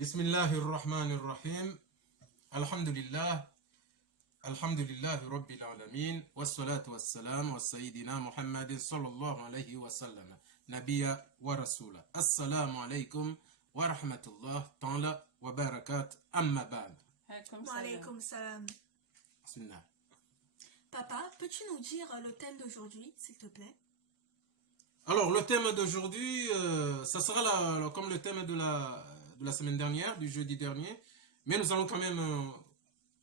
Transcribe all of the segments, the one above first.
Bismillahirrahmanirrahim. Alhamdulillah. Alhamdulillah Rabbil Alamin. Wassalatu wassalam wa sayyidina Muhammadin sallallahu alayhi wa sallam. Nabiya wa Rasula. Assalamu alaykum wa rahmatullah ta'ala wa barakat. Amma ba'd. Wa alaykum salam. Bismillah. Papa, peux-tu nous dire le thème d'aujourd'hui, s'il te plaît? Alors, le thème d'aujourd'hui, ça sera comme le thème de la semaine dernière, du jeudi dernier. Mais nous allons quand même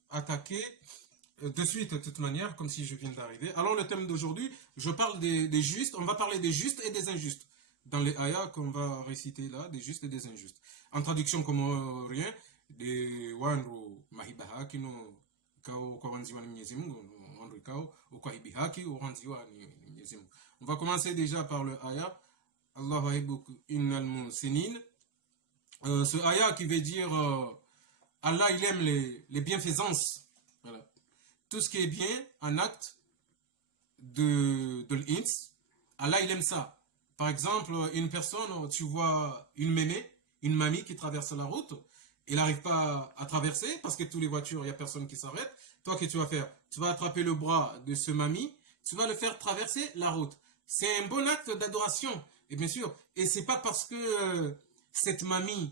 attaquer de suite, de toute manière, comme si je viens d'arriver. Alors, le thème d'aujourd'hui, je parle des justes. On va parler des justes et des injustes. Dans les ayats qu'on va réciter là, des justes et des injustes. En traduction comorien, des wanru mahibaha kino kao kwawanziwa ni Mwenyezi Mungu, wanru kao ukwahibihaki uranziwa ni Mwenyezi Mungu. On va commencer déjà par le ayat. Allahu ahibbuk innal musinin. Ce ayat qui veut dire Allah il aime les bienfaisances. Voilà. Tout ce qui est bien en acte de l'ins, Allah il aime ça. Par exemple, une personne, tu vois une mémé, une mamie qui traverse la route, elle n'arrive pas à traverser parce que toutes les voitures, il n'y a personne qui s'arrête. Toi, qu'est-ce que tu vas faire? Tu vas attraper le bras de ce mamie, tu vas le faire traverser la route. C'est un bon acte d'adoration, et bien sûr. Et c'est pas parce que cette mamie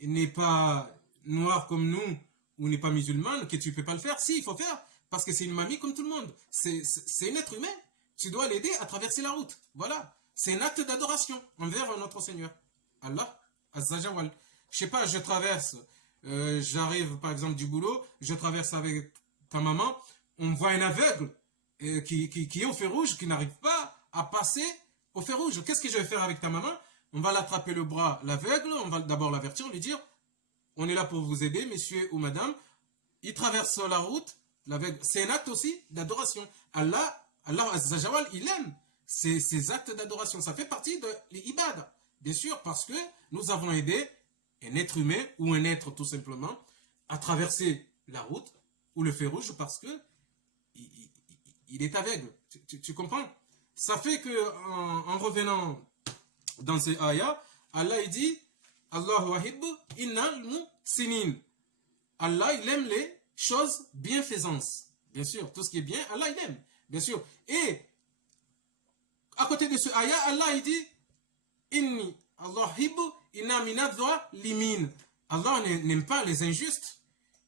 n'est pas noire comme nous ou n'est pas musulmane que tu peux pas le faire. Si, il faut faire parce que c'est une mamie comme tout le monde. C'est un être humain. Tu dois l'aider à traverser la route. Voilà. C'est un acte d'adoration envers notre Seigneur. Allah Azza Jawal. Je sais pas, je traverse, j'arrive par exemple du boulot, je traverse avec ta maman, on voit un aveugle qui est au feu rouge, qui n'arrive pas à passer au feu rouge. Qu'est-ce que je vais faire avec ta maman? On va l'attraper le bras, l'aveugle, on va d'abord l'avertir, lui dire, on est là pour vous aider, monsieur ou madame. Il traverse la route, l'aveugle. C'est un acte aussi d'adoration. Allah Azza Jawal, il aime ces actes d'adoration. Ça fait partie de l'ibad. Bien sûr, parce que nous avons aidé un être humain ou un être tout simplement à traverser la route ou le feu rouge parce que il est aveugle. Tu comprends? Ça fait que en revenant dans ces ayats, Allah il dit Allahu wahibbu innal musinin. Allah il aime les choses bienfaisances. Bien sûr, tout ce qui est bien, Allah il aime. Bien sûr. Et à côté de ce ayat, Allah il dit Inni Allah hibbu inna minadwa limin. Allah n'aime pas les injustes.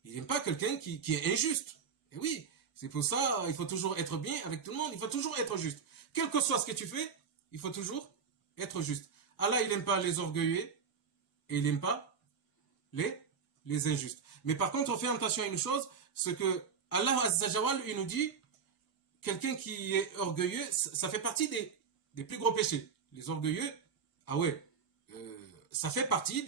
Il n'aime pas quelqu'un qui est injuste. Et oui, c'est pour ça il faut toujours être bien avec tout le monde. Il faut toujours être juste. Quel que soit ce que tu fais, il faut toujours être juste. Allah, il n'aime pas les orgueilleux et il n'aime pas les injustes. Mais par contre, on fait attention à une chose, c'est que Allah Azza Jawal, il nous dit, quelqu'un qui est orgueilleux, ça fait partie des plus gros péchés. Les orgueilleux, ah ouais, ça fait partie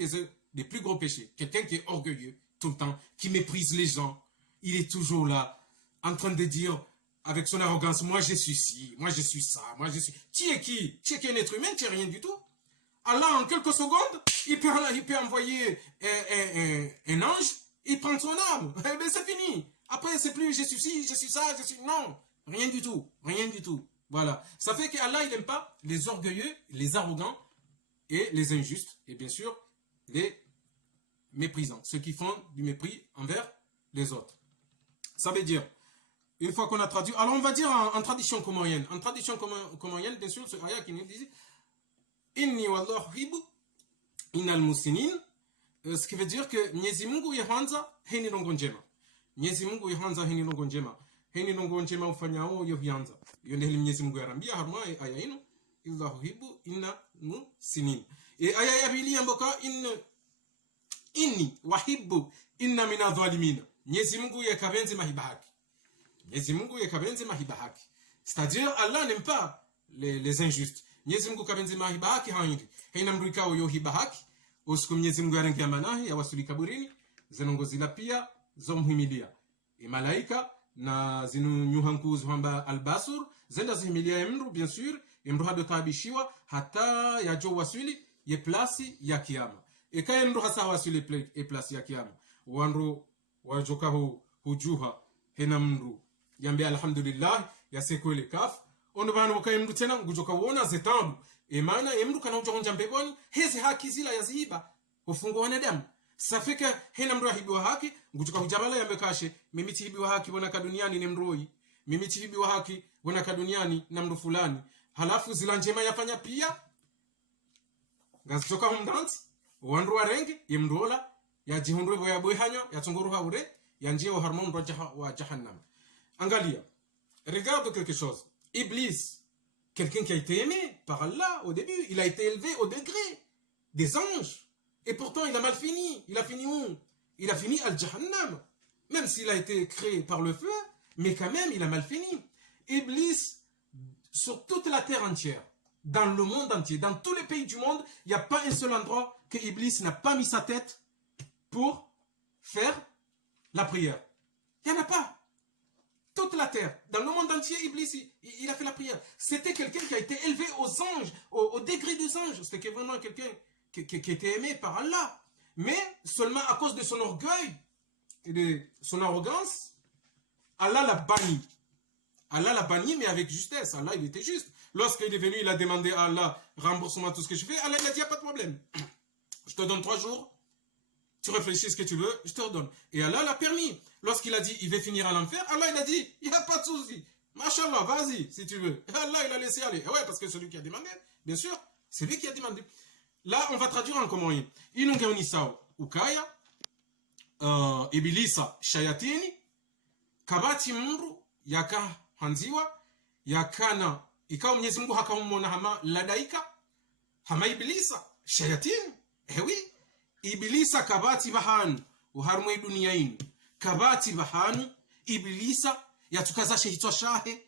des plus gros péchés. Quelqu'un qui est orgueilleux tout le temps, qui méprise les gens, il est toujours là, en train de dire avec son arrogance, moi je suis ci, moi je suis ça, moi je suis... Tu es qui? Tu es qu'un être humain, tu n'es rien du tout. Allah, en quelques secondes, il peut envoyer un ange, il prend son âme. Eh bien, c'est fini. Après, c'est plus je suis ci, je suis ça, je suis... Non, rien du tout, rien du tout. Voilà. Ça fait qu'Allah, il n'aime pas les orgueilleux, les arrogants et les injustes. Et bien sûr, les méprisants, ceux qui font du mépris envers les autres. Ça veut dire, une fois qu'on a traduit, alors on va dire en tradition comorienne. En tradition comorienne, bien sûr, ce ayat qui nous dit Inni wallahu hibu inal musinin, ce qui veut dire que Mwenyezi Mungu yahanza heni longo njema. Mwenyezi Mungu yahanza heni longo njema. Heni longo njema ufanyao yohianza. Hiyo ndio Mwenyezi Mungu yarambia harma aya ino illahu hibu inna musinin. Aya ya pili amboka inni wahibu inna minadhalimina. Mwenyezi Mungu yakabenzi mahiba haki. Mwenyezi Mungu yakabenzi mahiba haki. C'est-à-dire Allah n'aime pas les injustes. Mwenyezi Mungu kabenzi mahiba haki haindi. Haina mruikao yo hiba haki. Usiku Mwenyezi Mungu yarengia manahi ya wasuli kaburini, zinongozila pia zomhimilia. Malaika na zinu nyuhankuzu hamba albasur zenda zihimilia emru bien sûr, emru hado tabishiwa hata ya jo wasuli ye plasi ya kiyama. Eka emru hasa wasuli ye plasi ya kiyama. Wanru wajoka hujuha hena mru yambe alhamdulillah ya sekwele kaf. Ono banu waka emru tena ngujoka wona zetambu. Maana emru kana ujonja mbeboni hezi haki zila ya zihiba ufungo wanadamu. Safika hena mru hibiwa haki ngujoka hujabala yambe kashe mimiti hibiwa haki wana kaduniani ni mroi. Mimiti hibiwa haki wana kaduniani na mru fulani. Halafu zila njema yafanya pia ngazichoka humdansi wanru warenge yemrola ya jihundwe ya boyhanyo ya tunguru haure ya njia wa harmon wa jahannam. Angalia, regarde quelque chose. Iblis, quelqu'un qui a été aimé par Allah au début, il a été élevé au degré des anges. Et pourtant, il a mal fini. Il a fini où? Il a fini al-Jahannam. Même s'il a été créé par le feu, mais quand même, il a mal fini. Iblis, sur toute la terre entière, dans le monde entier, dans tous les pays du monde, il n'y a pas un seul endroit que Iblis n'a pas mis sa tête pour faire la prière. Il n'y en a pas. Toute la terre, dans le monde entier, Iblis, il a fait la prière. C'était quelqu'un qui a été élevé aux anges, au degré des anges. C'était vraiment quelqu'un qui était aimé par Allah. Mais seulement à cause de son orgueil et de son arrogance, Allah l'a banni. Allah l'a banni, mais avec justesse. Allah, il était juste. Lorsqu'il est venu, il a demandé à Allah remboursement tout ce que je fais. Allah, il a dit, il n'y a pas de problème. Je te donne 3 jours. Tu réfléchis ce que tu veux, je te redonne. Et Allah l'a permis. Lorsqu'il a dit, il va finir à l'enfer, Allah, il a dit, il n'y a pas de souci. Machallah, vas-y, si tu veux. Et Allah, il a laissé aller. Et ouais, parce que celui qui a demandé, bien sûr, c'est lui qui a demandé. Là, on va traduire en commun. Inungeonisao, ukaya, ibilisa, shayatini, kabati mru, yaka hanziwa, yakana, ikaw Mwenyezi Mungu hakamwona hama ladaika, hama ibilisa, shayatini, oui. Ibilisa kabati bahanu uharumwe dunia inu kabati bahanu ibilisa yatukazashe hitwa shahe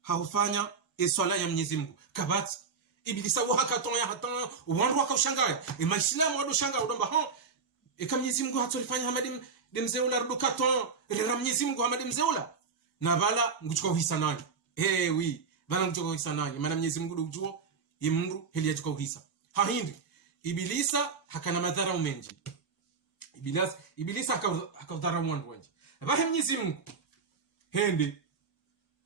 haufanya eswala ya Mwenyezi Mungu kabati ibilisa wahakatonya hata wanru wakaushangaya maislamu wado shanga udomba eka Mwenyezi Mungu hatolifanya hamadi demzeula rudukaton rera Mwenyezi Mungu hamadi mzeula na bala nguchukwa uhisa nani oui bala nguchukwa uhisa nani maana Mwenyezi Mungu dujuo yemru heli yachukwa uhisa hahindi Ibilisa hakana madhara mengi. Ibilisa hakadhara wandu wengi. Bahe Mwenyezi Mungu. Hende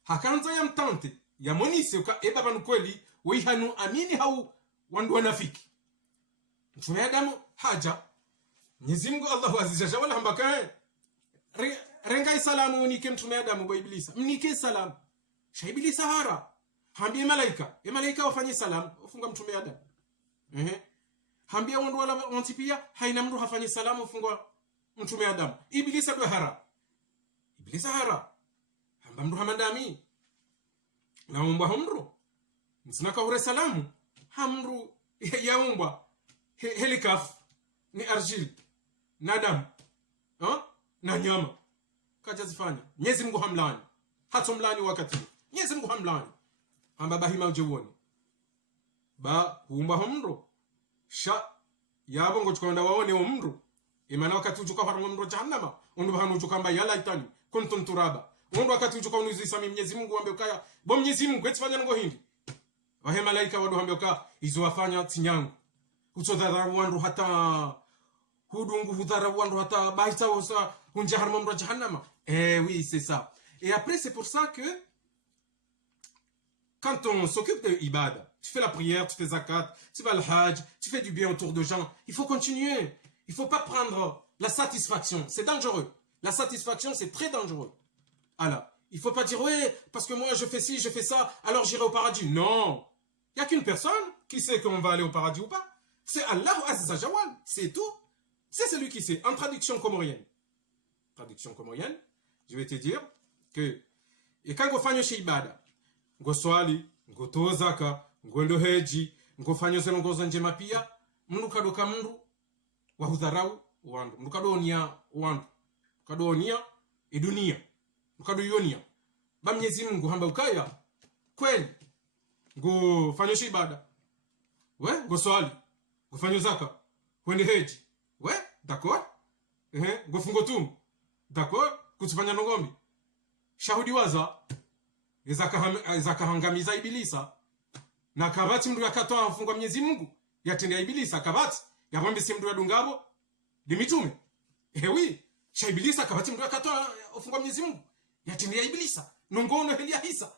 hakanza ya mtante ya monisi uka baba nukweli wihanu amini hau wandu wanafiki. Mtume Adamu haja. Mwenyezi Mungu Allahu azizasha wala hambaka. Rengai salamu unike Mtume Adamu kwa Ibilisa. Mnike salamu. Sha Ibilisa hara. Hambie malaika. Malaika wafanye salamu. Ufunga Mtume Adamu. Hambia wandu wala wantipia haina mru hafanyi salamu ufungwa Mtume Adamu. Ibilisa dwe hara. Ibilisa hara. Hamba mru hamandami. Na umba humru. Msinaka ure salamu. Hamru ya umba. Helikaf. Ni arjil. Na damu. Na nyama. Kaja zifanya. Mwenyezi Mungu hamlani. Hatomlani wakati. Mwenyezi Mungu hamlani. Hamba bahima ujewoni. Ba umba humru. Sha yabo ngo chukanda waone umru imana wakati ujuka harango mro jahannama undu bahanu ujuka mba yala itani kuntum turaba undu wakati ujuka unuzisa Mwenyezi Mungu ambe ukaya bo Mwenyezi Mungu etifanya ngo hindi wahe malaika wadu ambe uka izo wafanya tinyangu utodhara wandu hata hudungu hudhara wandu hata baita osa unja harango mro jahannama oui c'est ça et après c'est pour ça que quand on s'occupe de ibada, tu fais la prière, tu fais zakat, tu vas al hajj, tu fais du bien autour de gens, il faut continuer. Il faut pas prendre la satisfaction. C'est dangereux. La satisfaction, c'est très dangereux. Alors, il faut pas dire, ouais, parce que moi, je fais ci, je fais ça, alors j'irai au paradis. Non. Il n'y a qu'une personne qui sait qu'on va aller au paradis ou pas. C'est Allah Azza Jawal. C'est tout. C'est celui qui sait. En traduction comorienne. Traduction comorienne, je vais te dire que, et quand on fait une ibada, on swali, on tozaka, on heji, on fait zelo ngozo njema pia, mndu kadoka mndu wa hudharau wandu, mndu kadonia wandu, kadonia dunia, mndu kadoyonia. Ba Mwenyezi Mungu hamba ukaya kweli ngo fanya ibada. We, ngo swali, ngo fanya zaka, kwende heji. We, d'accord? Ngo fungo tumu. D'accord? Kutufanya nongombi. Shahudi waza izakahangamiza ibilisa. Na kabati mndu yakatoa mfungo Mwenyezi Mungu yatendea ibilisa kabati yapambe si mndu yadungabo limitume. Oui, sha ibilisa kabati mndu yakatoa mfungo Mwenyezi Mungu yatendea ibilisa. Nongono heli hisa.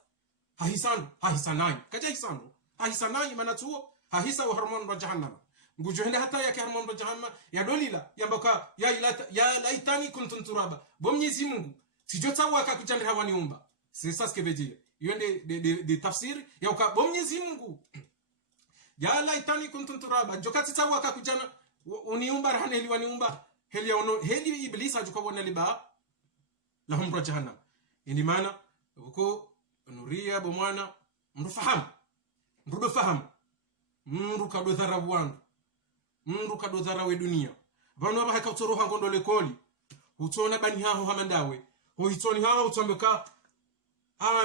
Hahisanai. Kaja hisano. Hahisanai manatuo hahisa wa harmon wa jahannam. Ngujuhenda hata ya harmon wa jahannam ya dolila yambaka ya laitani kuntum turaba. Bo Mwenyezi Mungu sijota waka kujandira waniumba. C'est ça ce que veut dire. Il y a des tafsiri ya uka bo Mwenyezi Mungu ya laitani kuntum turaba jokati tawaka kujana uniumba rahane heli waniumba heli iblisa jukabona liba lahum wa jahannam. Indi maana uko nuria bo mwana mndu fahamu mndu kadodhara wandu mndu kadodhara we dunia vanu aba hakatoroha ngondo lekoli utona bani haho hamandawe ho hitoni haho utombeka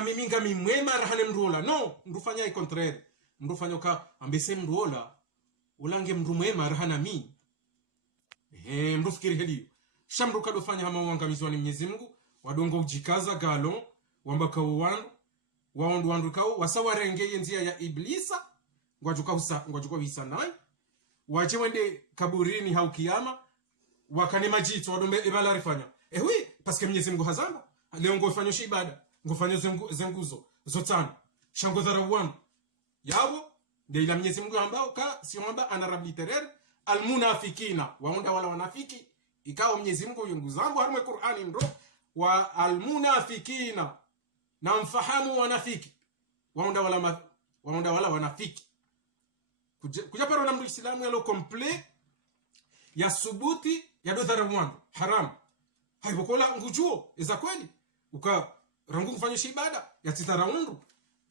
mimi ngami mwema rahane mndola no ndufanya contraire ndufanyoka ambese mndola ulange mndu mwema rahana mi mndufikiri heli shamru kadofanya hama uangamizwa ni Mwenyezi Mungu wadongo ujikaza galo wambaka wandu kao wasawarengeye njia ya iblisa ngwajuka hisa nai wache wende kaburini hau kiyama wakane majito wadombe ibala rifanya oui parce que Mwenyezi Mungu hazamba leo ngofanya ibada ngofanya zenguzo zotana shango dharawan yabo ndio ila Mwenyezi Mungu ambao ka si mwamba anarab literaire almunafikina waunda wala wanafiki ikao Mwenyezi Mungu yunguzambo harimo Qur'ani ndo wa almunafikina na mfahamu wanafiki waunda wala wanafiki kuja paro na Muislamu yalo complet ya subuti ya dodhara mwangu haram haibokola ngujuo iza kweli uka rangu kufanya ibada ya titara undu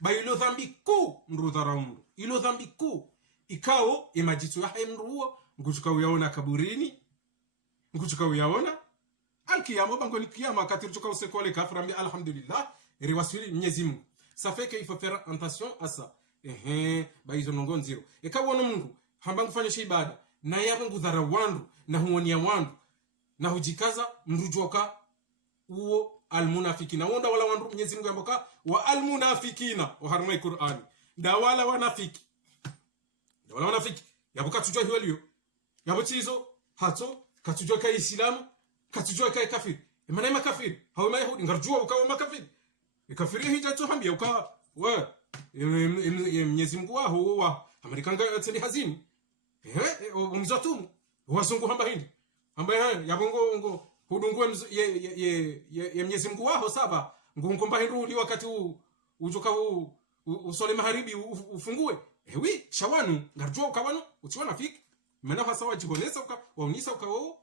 ba ilo dhambi ku ndu dhara undu ilo dhambi ku ikao imajitu ya hemru huo ngujuka uyaona kaburini ngujuka uyaona alkiyama bango ni kiyama katiruka usekole kaframbi alhamdulillah riwasili Mwenyezi Mungu ça fait qu'il faut faire attention à ça ba hizo nongo nziro ikaona Mungu hamba kufanya ibada na yabo ngudhara wandu na huonia wandu na hujikaza mrujoka uo almunafikina wonda wala wandu Mwenyezi Mungu amboka wa almunafikina wa harmai Qur'ani da wala wanafiki yabuka tujua hiyo liyo yabuchizo hato katujua ka Islam katujua ka kafiri maana makafiri hawa mayahudi ngarjua ukawa makafiri ikafiri hija tu hambia ukawa wa Mwenyezi Mungu wao wa Amerikanga yote hazini umzatumu wasungu hamba hindi hamba yabongo hudungwe ye Mwenyezi Mungu wao saba ngumkomba hindu wakati ujoka usole maharibi ufungue oui shawanu ngarjua ukawano uchiwana fiki mena hasa wajibonesa waunisa ukawo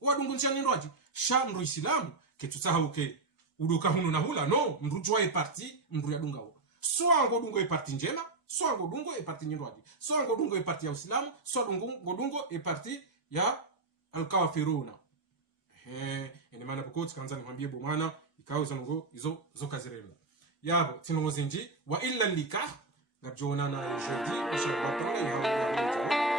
wadungunsha nindwaji shamru Islamu ketutahabuke uduka hunu na hula no mrujwa e parti mru ya dunga swango dungo e parti njema swango dungo e parti nyindwaji swango dungo e parti ya Uislamu swango dungo e parti ya alkafiruna ene maana bukoti kanza nimwambie bomana ikawa zongo izo kazirema yabo tinongozinji wa illa likah ngabjona na jeudi inshallah taala ya